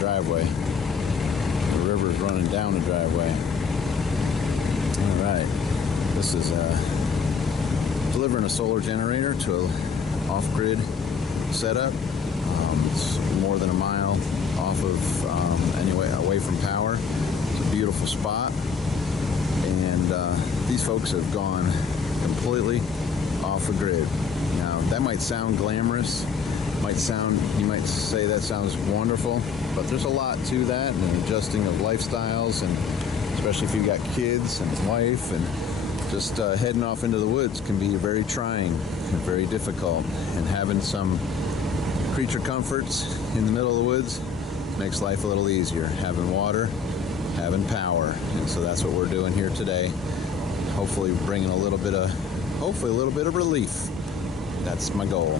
driveway. The river's running down the driveway. All right, this is delivering a solar generator to an off-grid setup. It's more than a mile off of anyway away from power. It's a beautiful spot, and these folks have gone completely off the grid. Now that might sound glamorous, you might say that sounds wonderful, but there's a lot to that, and adjusting of lifestyles, and especially if you've got kids and wife, and just heading off into the woods can be very trying and very difficult. And having some creature comforts in the middle of the woods makes life a little easier. Having water, having power, and so that's what we're doing here today. Hopefully bringing a little bit of relief. That's my goal.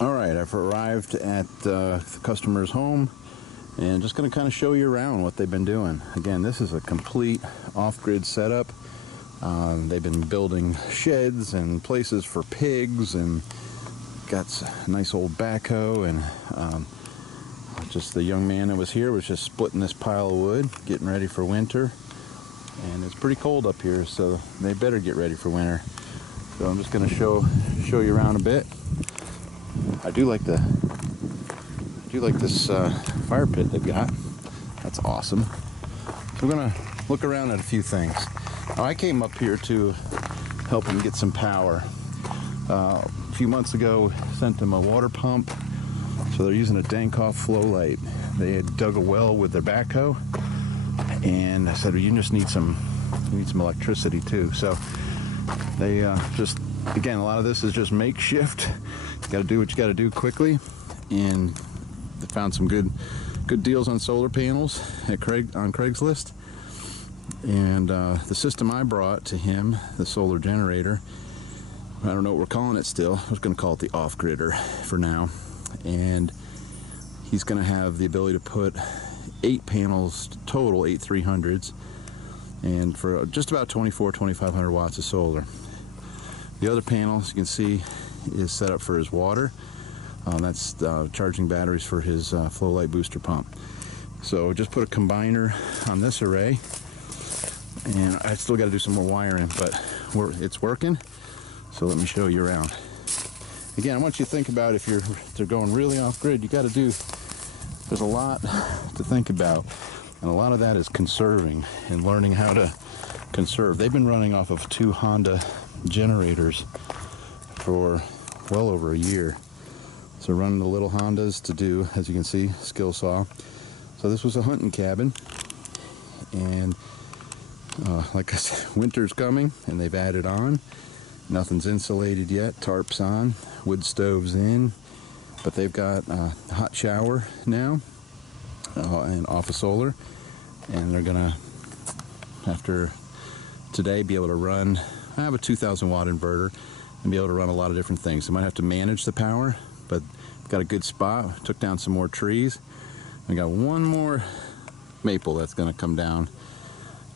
All right, I've arrived at the customer's home, and just going to kind of show you around what they've been doing. Again, this is a complete off-grid setup. They've been building sheds and places for pigs, and got a nice old backhoe, and just the young man that was here was just splitting this pile of wood, getting ready for winter. And it's pretty cold up here, so they better get ready for winter. So I'm just going to show you around a bit. I do like this fire pit they've got. That's awesome. So we're gonna look around at a few things. Now, I came up here to help them get some power. A few months ago, sent them a water pump, so they're using a Backhoe flow light. They had dug a well with their backhoe, and I said, well, you just need some electricity too. So they just, again, a lot of this is just makeshift. You got to do what you got to do quickly, and they found some good deals on solar panels on Craigslist. And the system I brought to him, the solar generator, I don't know what we're calling it still. I was going to call it the off-gridder for now. And he's going to have the ability to put 8 panels total, 8 300s, and for just about 2,500 watts of solar. The other panel, as you can see, is set up for his water. That's charging batteries for his flow light booster pump. So just put a combiner on this array, and I still got to do some more wiring, but it's working. So let me show you around. Again, I want you to think about, if they're going really off grid, there's a lot to think about, and a lot of that is conserving and learning how to conserve. They've been running off of 2 Honda generators for well over a year. So running the little Hondas to do, as you can see, skill saw. So this was a hunting cabin, and like I said, winter's coming, and they've added on. Nothing's insulated yet, tarps on, wood stoves in, but they've got a hot shower now, and off of solar, and they're gonna, after today, be able to run, I have a 2,000 watt inverter, and be able to run a lot of different things. They might have to manage the power, but got a good spot. Took down some more trees. I got one more maple that's going to come down,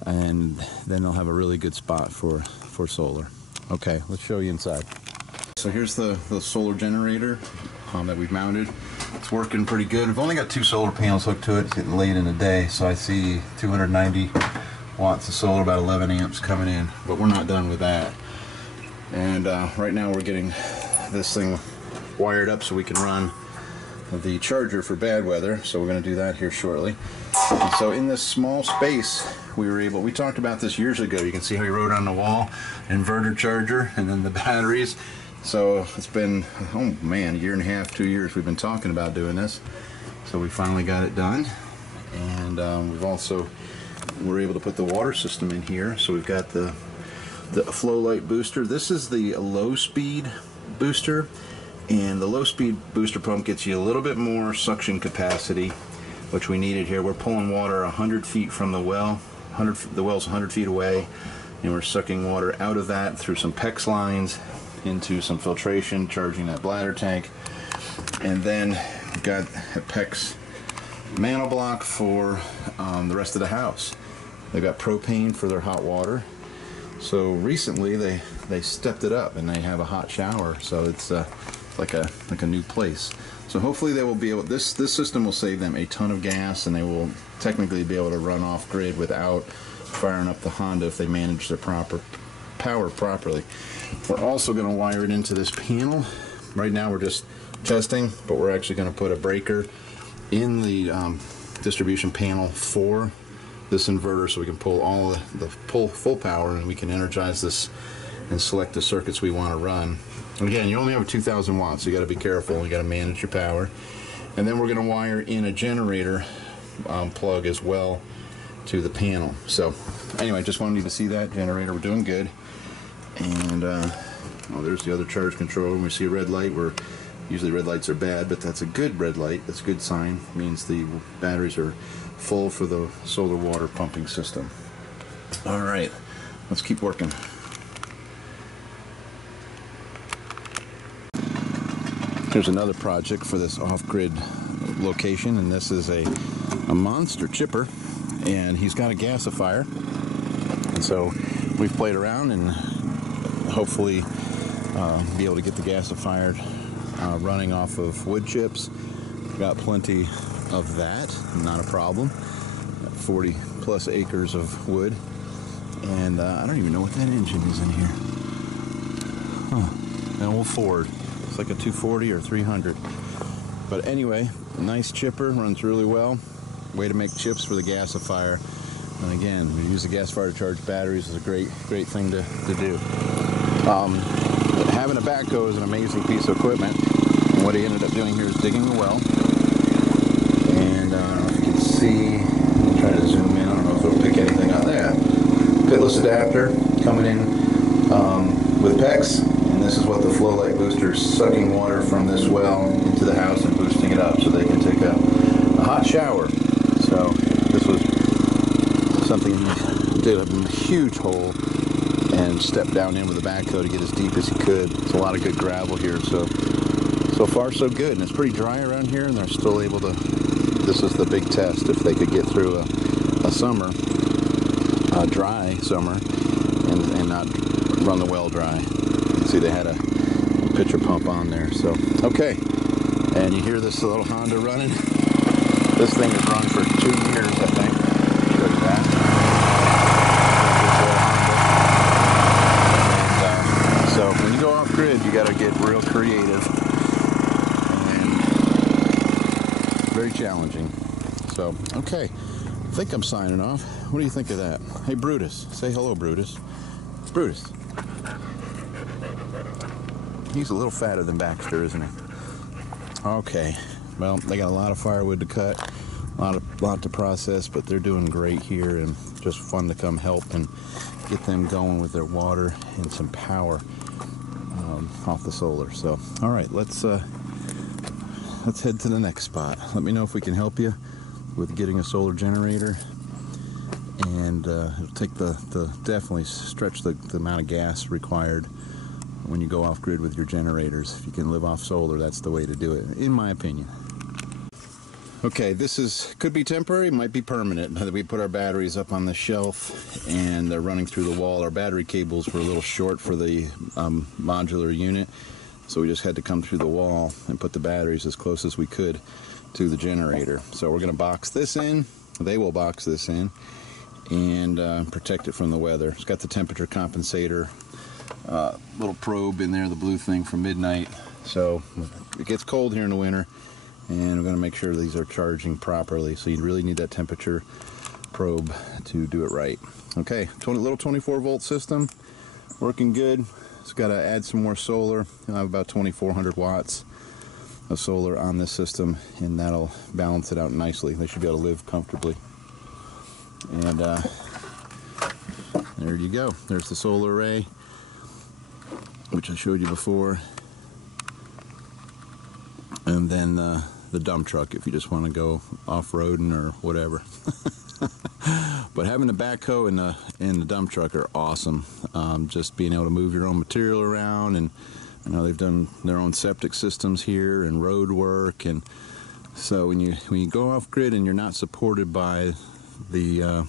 and then they'll have a really good spot for solar. Okay, let's show you inside. So here's the solar generator that we've mounted. It's working pretty good. We've only got 2 solar panels hooked to it. It's getting late in the day, so I see 290 watts of solar, about 11 amps coming in, but we're not done with that. And right now we're getting this thing wired up so we can run the charger for bad weather, so we're going to do that here shortly. And so in this small space, we talked about this years ago. You can see how he wrote on the wall, inverter charger, and then the batteries. So it's been, oh man, 1.5, 2 years we've been talking about doing this. So we finally got it done, and we're able to put the water system in here. So we've got the flow light booster. This is the low speed booster, and the low speed booster pump gets you a little bit more suction capacity, which we needed here. We're pulling water 100 feet from the well. The well's 100 feet away, and we're sucking water out of that through some PEX lines into some filtration, charging that bladder tank. And then we've got a PEX mantle block for the rest of the house. They've got propane for their hot water. So recently they stepped it up and they have a hot shower. So it's like a new place. So hopefully they will be able. This system will save them a ton of gas, and they will technically be able to run off grid without firing up the Honda if they manage their power properly. We're also going to wire it into this panel. Right now we're just testing, but we're actually going to put a breaker in the distribution panel for this inverter, so we can pull all the full power, and we can energize this and select the circuits we want to run. And again, you only have a 2,000 watts, so you got to be careful. You got to manage your power. And then we're going to wire in a generator plug as well to the panel. So anyway, just wanted you to see that generator. We're doing good. And well, there's the other charge control. When we see a red light, usually red lights are bad, but that's a good red light. That's a good sign. It means the batteries are full for the solar water pumping system. All right, let's keep working. Here's another project for this off-grid location, and this is a monster chipper, and he's got a gasifier. And so we've played around and hopefully be able to get the gasifier running off of wood chips. We've got plenty of that, not a problem. 40 plus acres of wood, and I don't even know what that engine is in here. An old Ford. It's like a 240 or 300. But anyway, nice chipper, runs really well. Way to make chips for the gasifier. And again, we use the gasifier to charge batteries is a great thing to do. Having a backhoe is an amazing piece of equipment. And what he ended up doing here is digging the well. And I don't know if you can see, I'll try to zoom in, I don't know if it'll pick anything out there. Pitless adapter coming in with PEX. And this is what the flow light booster is sucking water from this well into the house and boosting it up so they can take a hot shower. So this was something he did a huge hole and stepped down in with a backhoe to get as deep as he could. It's a lot of good gravel here, so far so good. And it's pretty dry around here, and they're still able to. This is the big test, if they could get through a summer, a dry summer, and not run the well dry. See, they had a pitcher pump on there, so okay. And you hear this little Honda running. This thing has run for 2 years, I think. Show you that. And, so when you go off grid, you got to get real creative and very challenging. So okay, I think I'm signing off. What do you think of that? Hey Brutus, say hello, Brutus. Brutus. He's a little fatter than Baxter, isn't he? Okay, well, they got a lot of firewood to cut, a lot to process, but they're doing great here, and just fun to come help and get them going with their water and some power off the solar. So, all right, let's head to the next spot. Let me know if we can help you with getting a solar generator, and it'll take definitely stretch the amount of gas required when you go off grid with your generators. If you can live off solar, that's the way to do it, in my opinion. Okay, this could be temporary, might be permanent. We put our batteries up on the shelf and they're running through the wall. Our battery cables were a little short for the modular unit, so we just had to come through the wall and put the batteries as close as we could to the generator. So we're going to box this in. They will box this in and protect it from the weather. It's got the temperature compensator little probe in there, the blue thing from Midnight. So it gets cold here in the winter, and we're going to make sure these are charging properly. So you really need that temperature probe to do it right. Okay, little 24 volt system, working good. It's got to add some more solar. I have about 2,400 watts of solar on this system, and that'll balance it out nicely. They should be able to live comfortably. And there you go. There's the solar array, which I showed you before, and then the dump truck if you just want to go off-roading or whatever. But having a backhoe and the dump truck are awesome. Just being able to move your own material around, and I know they've done their own septic systems here and road work, and so when you go off grid and you're not supported by the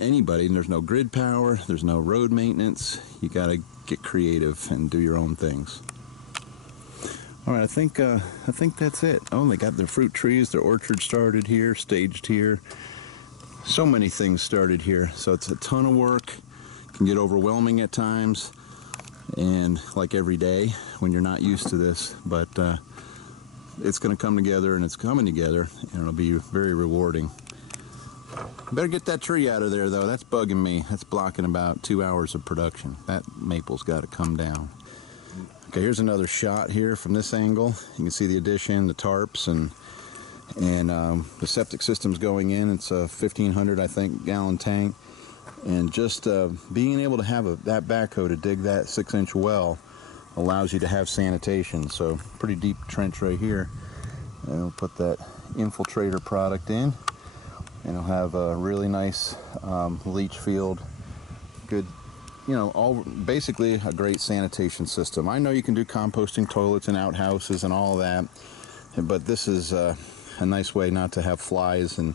anybody. There's no grid power, there's no road maintenance. You got to get creative and do your own things. All right, I think that's it. Oh, they got their fruit trees, their orchard started here, staged here. So many things started here. So it's a ton of work. Can get overwhelming at times, and like every day when you're not used to this, but it's going to come together, and it's coming together, and it'll be very rewarding. Better get that tree out of there, though. That's bugging me. That's blocking about 2 hours of production. That maple's got to come down. Okay, here's another shot here from this angle. You can see the addition, the tarps, and the septic system's going in. It's a 1,500, I think, gallon tank. And just being able to have that backhoe to dig that 6-inch well allows you to have sanitation. So pretty deep trench right here. And we'll put that infiltrator product in, and it'll have a really nice leach field. Good, you know, basically a great sanitation system. I know you can do composting toilets and outhouses and all that, but this is a nice way not to have flies and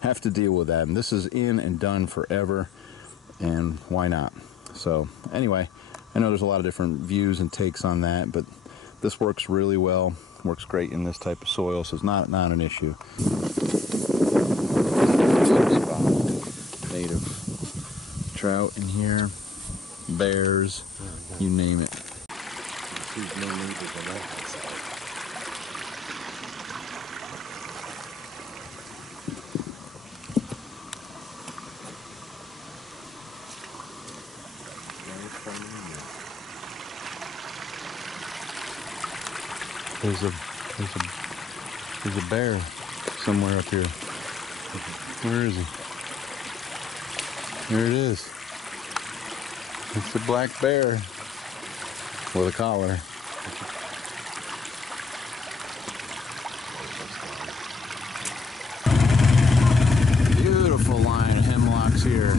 have to deal with that. And this is in and done forever, and why not? So anyway, I know there's a lot of different views and takes on that, but this works really well. Works great in this type of soil, so it's not an issue. Native trout in here, bears, you name it. There's no neighbors on that side. There's a bear somewhere up here. Where is he? There it is. It's a black bear with a collar. Beautiful line of hemlocks here.